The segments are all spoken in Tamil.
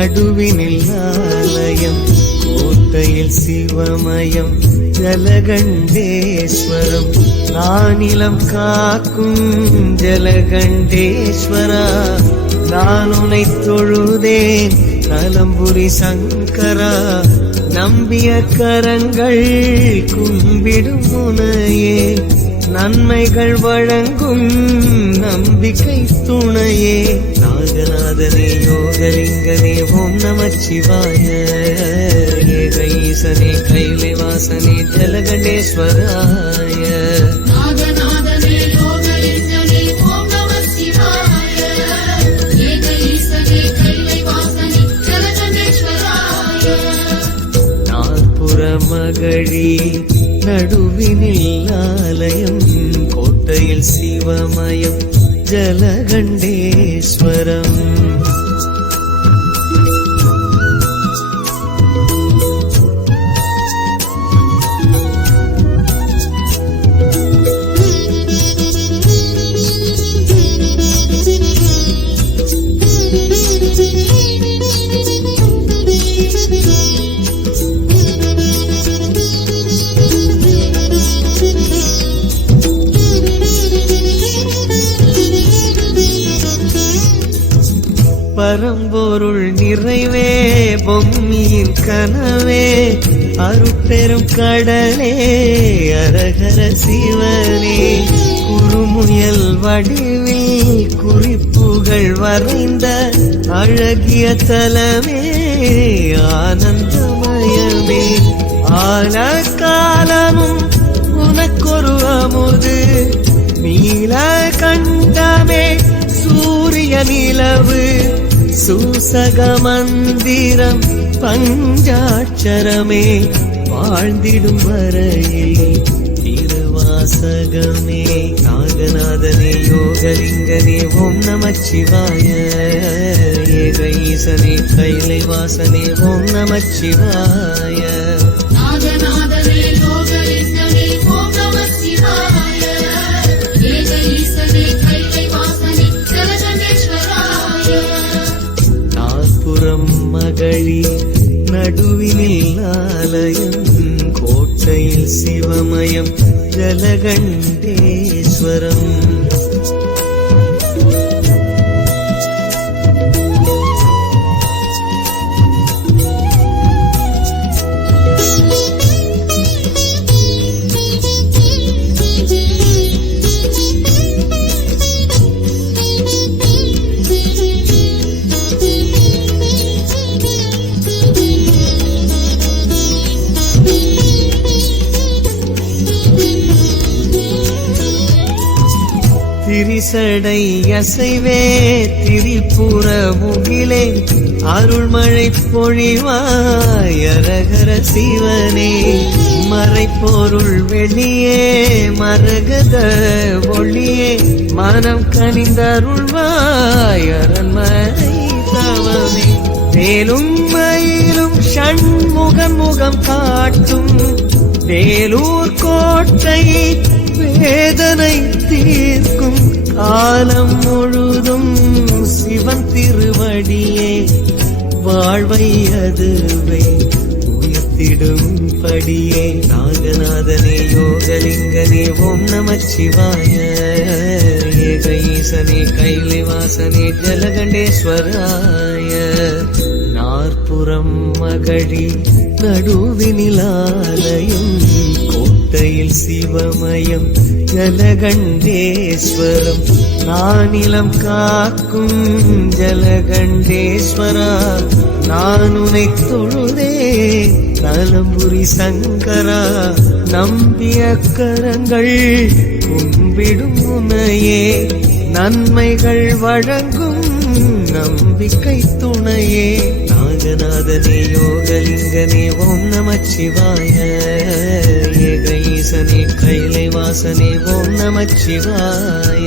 நடுவினில் ஆலயம் கோட்டையில் சிவமயம் ஜலகண்டேஸ்வரம் நானிலம் காக்கும் ஜலகண்டேஸ்வரா நான் உனை தொழுதேன் நலம்புரி சங்கரா நம்பிய கரங்கள் கும்பிடும் முனையே நன்மைகள் வழங்கும் நம்பிக்கை துணையே நாகநாதனே யோகலிங்கனே ஓம் நமச்சிவாய ஏக ஈசனே கைலை வாசனே ஜலகண்டேஸ்வராய மகளி நடுவினில் ஆலயம் கோட்டையில் சிவமயம் ஜலகண்டேஸ்வரம் பரம்பொருள் நிறைவே பொம்மியின் கனவே அருட்பெரும் கடலே அரகர சிவனே குறுமுயல் வடிவில் குறிப்புகள் வரைந்த அழகிய தலமே ஆனந்தமயமே ஆன காலமும் உனக்கொரு அமுது நீல கண்டமே சூரிய நிலவு சூசக மந்திரம் பஞ்சாட்சரமே வாழ்ந்திடும் வரையில் திருவாசகமே நாகநாதனே யோகலிங்கனே ஓம் நமச்சிவாய ஏக ஈசனே கைலை வாசனே ஓம் நமச்சிவாய மகளி நடுவினில் ஆலயம் கோட்டையில் சிவமயம் ஜலகண்டேஸ்வரம் திரிசடை அசைவே திரிபுர முகிலே அருள்மழை பொழிவாய் அரகர சிவனே மறைப்பொருள் வெளியே மரகத ஒளியே மனம் கனிந்தருள்வாய் அரண்மனை தவமே வேலும் மயிலும் ஷண்முகன் முகம் காட்டும் வேலூர் கோட்டை வேதனை தீர்க்கும் காலம் முழுதும் சிவன் திருவடியே வாழ்வை அதுவை உயர்த்திடும் படியே நாகநாதனே யோகலிங்கனே ஓம் நமச்சிவாய ஏக ஈசனே கைலை வாசனே ஜலகண்டேஸ்வராய நாற்புறம் மகளி நடுவினில் ஆலயம் கோட்டையில் சிவமயம் ஜலகண்டேஸ்வரம் நானிலம் காக்கும் ஜலகண்டேஸ்வரா நான் உனை தொழுதே நலம்புரி சங்கரா நம்பிய கரங்கள் கும்பிடும் உனையே நன்மைகள் வழங்கும் நம்பிக்கை துணையே நாகநாதனே யோகலிங்கனே ஓம் நமச்சிவாய ஏக ஈசனே கைலை வாசனே ஓம் நமச்சிவாய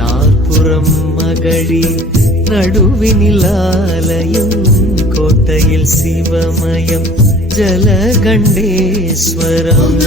நாற்புறம் மகளி நடுவினில் ஆலயம் கோட்டையில் சிவமயம் ஜலகண்டேஸ்வரம்